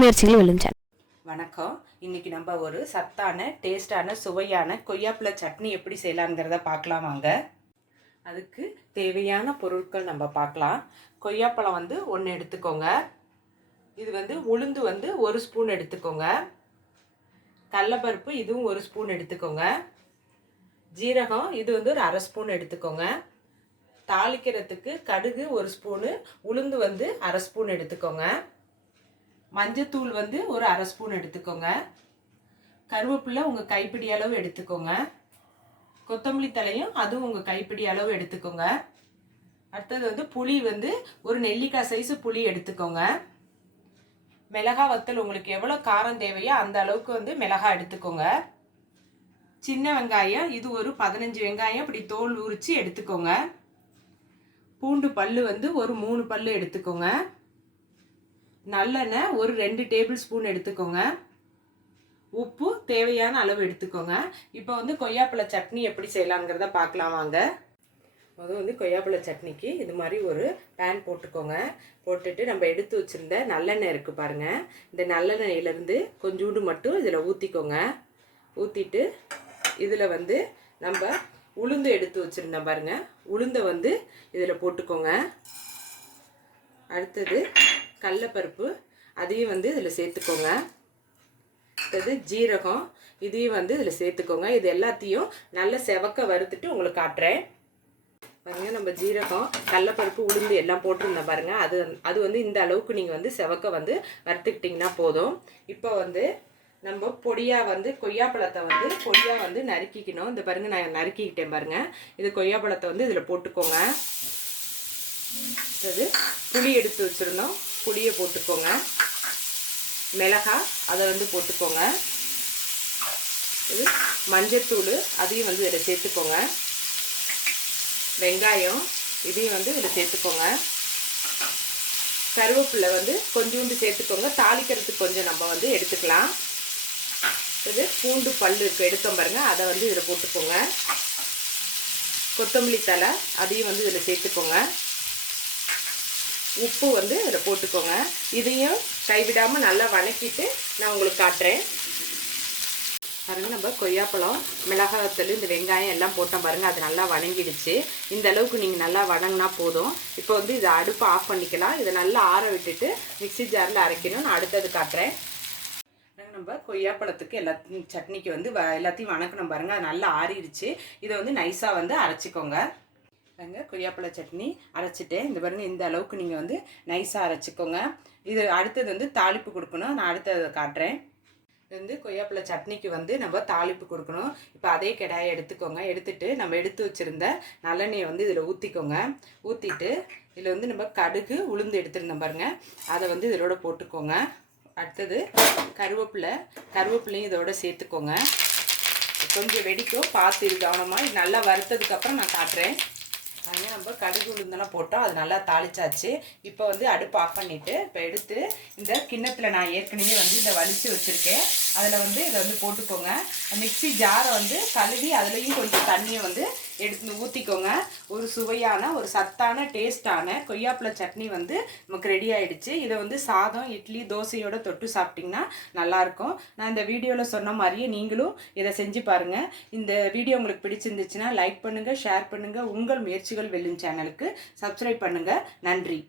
முயற்சிகள் விழுந்தன வணக்கம். இன்னைக்கு நம்ம ஒரு சத்தான டேஸ்டான சுவையான கொய்யாப்பழ சட்னி எப்படி செய்யலாங்கிறத பார்க்கலாம் வாங்க. அதுக்கு தேவையான பொருட்கள் நம்ம பார்க்கலாம். கொய்யாப்பழம் வந்து ஒன்று எடுத்துக்கோங்க. இது வந்து உளுந்து வந்து ஒரு ஸ்பூன் எடுத்துக்கோங்க. கடலப்பருப்பு இதுவும் ஒரு ஸ்பூன் எடுத்துக்கோங்க. ஜீரகம் இது வந்து ஒரு அரை ஸ்பூன் எடுத்துக்கோங்க. தாளிக்கிறதுக்கு கடுகு ஒரு ஸ்பூனு உளுந்து வந்து அரை ஸ்பூன் எடுத்துக்கோங்க. மஞ்சத்தூள் வந்து ஒரு அரை ஸ்பூன் எடுத்துக்கோங்க. கருவேப்பிலை உங்கள் கைப்பிடி அளவு எடுத்துக்கோங்க. கொத்தமல்லி தலையும் அதுவும் உங்கள் கைப்பிடி அளவு எடுத்துக்கோங்க. அடுத்தது வந்து புளி வந்து ஒரு நெல்லிக்காய் சைஸு புளி எடுத்துக்கோங்க. மிளகா வத்தல் உங்களுக்கு எவ்வளோ காரம் தேவையோ அந்த அளவுக்கு வந்து மிளகாய் எடுத்துக்கோங்க. சின்ன வெங்காயம் இது ஒரு பதினஞ்சு வெங்காயம் இப்படி தோல் உரித்து எடுத்துக்கோங்க. பூண்டு பல் வந்து ஒரு மூணு பல் எடுத்துக்கோங்க. நல்லெண்ணெய் ஒரு ரெண்டு டேபிள் ஸ்பூன் எடுத்துக்கோங்க. உப்பு தேவையான அளவு எடுத்துக்கோங்க. இப்போ வந்து கொய்யாப்பழ சட்னி எப்படி செய்யலாங்கிறத பார்க்கலாம் வாங்க. முதல் வந்து கொய்யாப்பழ சட்னிக்கு இது மாதிரி ஒரு பேன் போட்டுக்கோங்க. போட்டுட்டு நம்ம எடுத்து வச்சுருந்த நல்லெண்ணெய் இருக்குது பாருங்கள் இந்த நல்லெண்ணெயிலேருந்து கொஞ்சோண்டு மட்டும் இதில் ஊற்றிக்கோங்க ஊற்றிட்டு இதில் வந்து நம்ம உளுந்து எடுத்து வச்சுருந்தேன் பாருங்கள் உளுந்தை வந்து இதில் போட்டுக்கோங்க. அடுத்தது கடலப்பருப்பு. அதையும் வந்து இதில் சேர்த்துக்கோங்க. அடுத்தது ஜீரகம். இதையும் வந்து இதில் சேர்த்துக்கோங்க. இது எல்லாத்தையும் நல்ல செவக்க வறுத்துட்டு உங்களுக்கு காட்டுறேன். பாருங்க நம்ம ஜீரகம் கடலப்பருப்பு உளுந்து எல்லாம் போட்டிருந்தேன் பாருங்கள் அது அது வந்து இந்த அளவுக்கு நீங்கள் வந்து செவக்க வந்து வறுத்துக்கிட்டிங்கன்னா போதும். இப்போ வந்து நம்ம பொடியாக வந்து கொய்யாப்பழத்தை வந்து பொடியாக வந்து நறுக்கிக்கணும். இந்த பாருங்க நான் நறுக்கிக்கிட்டேன் பாருங்கள் இது கொய்யாப்பழத்தை வந்து இதில் போட்டுக்கோங்க. அடுத்தது புளி எடுத்து வச்சுருந்தோம். புளியை போட்டுக்கோங்க. மிளகா அதை வந்து போட்டுக்கோங்க. இது மஞ்சத்தூள் அதையும் வந்து இதில் சேர்த்துக்கோங்க. வெங்காயம் இதையும் வந்து இதில் சேர்த்துக்கோங்க. கருவேப்பிலை வந்து கொஞ்சோண்டு சேர்த்துக்கோங்க. தாளிக்கிறதுக்கு கொஞ்சம் நம்ம வந்து எடுத்துக்கலாம். இது பூண்டு பல்லு இருக்குது எடுத்தோம் பாருங்கள் அதை வந்து இதில் போட்டுக்கோங்க. கொத்தமல்லி தலை அதையும் வந்து இதில் சேர்த்துக்கோங்க. உப்பு வந்து இதில் போட்டுக்கோங்க. இதையும் கைவிடாமல் நல்லா வணக்கிட்டு நான் உங்களுக்கு காட்டுறேன். பாருங்கள் நம்ம கொய்யாப்பழம் மிளகாத்தூள் இந்த வெங்காயம் எல்லாம் போட்டோம் பாருங்கள் அது நல்லா வணங்கிடுச்சு. இந்த அளவுக்கு நீங்கள் நல்லா வணங்கினா போதும். இப்போ வந்து இதை அடுப்பை ஆஃப் பண்ணிக்கலாம். இதை நல்லா ஆற விட்டுட்டு மிக்ஸி ஜாரில் அரைக்கணும். நான் அடுத்தது காட்டுறேன். நம்ம கொய்யாப்பழத்துக்கு எல்லாத்தையும் சட்னிக்கு வந்து வ எல்லாத்தையும் வணக்கணும் பாருங்கள் அது நல்லா ஆறிடுச்சு. இதை வந்து நைஸாக வந்து அரைச்சிக்கோங்க. பாருங்க கொய்யாப்பழ சட்னி அரைச்சிட்டேன். இந்த பாருங்க இந்த அளவுக்கு நீங்கள் வந்து நைஸாக அரைச்சிக்கோங்க. இது அடுத்தது வந்து தாளிப்பு கொடுக்கணும். நான் அடுத்தது காட்டுறேன். இது வந்து கொய்யாப்பழ சட்னிக்கு வந்து நம்ம தாளிப்பு கொடுக்கணும். இப்போ அதே கடாயை எடுத்துக்கோங்க. எடுத்துட்டு நம்ம எடுத்து வச்சுருந்த நல்லெண்ணெயை வந்து இதில் ஊற்றிக்கோங்க ஊற்றிட்டு இதில் வந்து நம்ம கடுகு உளுந்து எடுத்துருந்தோம் பாருங்க. அதை வந்து இதோட போட்டுக்கோங்க. அடுத்தது கருவேப்பிலை கருவேப்பிலையும் இதோட சேர்த்துக்கோங்க. கொஞ்சம் வெடிக்கும். பார்த்து இது கவனமாக இது நல்லா வறுத்ததுக்கப்புறம் நான் காட்டுறேன். அதனால் நம்ம கடுகு உளுந்தெல்லாம் போட்டோம் அது நல்லா தாளிச்சாச்சு. இப்போ வந்து அடுப்பு ஆஃப் பண்ணிவிட்டு இப்போ எடுத்து இந்த கிண்ணத்தில் நான் ஏற்கனவே வந்து இதை வலிச்சு வச்சுருக்கேன். அதில் வந்து இதை வந்து போட்டுக்கோங்க. மிக்ஸி ஜாரை வந்து கழுவி அதுலேயும் கொஞ்சம் தண்ணியை வந்து எடுத்து ஊற்றிக்கோங்க ஒரு சுவையான ஒரு சத்தான டேஸ்டான கொய்யாப்பழ சட்னி வந்து நமக்கு ரெடி ஆகிடுச்சு இதை வந்து சாதம் இட்லி தோசையோட தொட்டு சாப்பிட்டிங்கன்னா நல்லாயிருக்கும். நான் இந்த வீடியோவில் சொன்ன மாதிரியே நீங்களும் இதை செஞ்சு பாருங்கள் இந்த வீடியோ உங்களுக்கு பிடிச்சிருந்துச்சுன்னா லைக் பண்ணுங்கள் ஷேர் பண்ணுங்கள் உங்கள் முயற்சிகள் வெல்லும் சேனலுக்கு சப்ஸ்கிரைப் பண்ணுங்கள் நன்றி.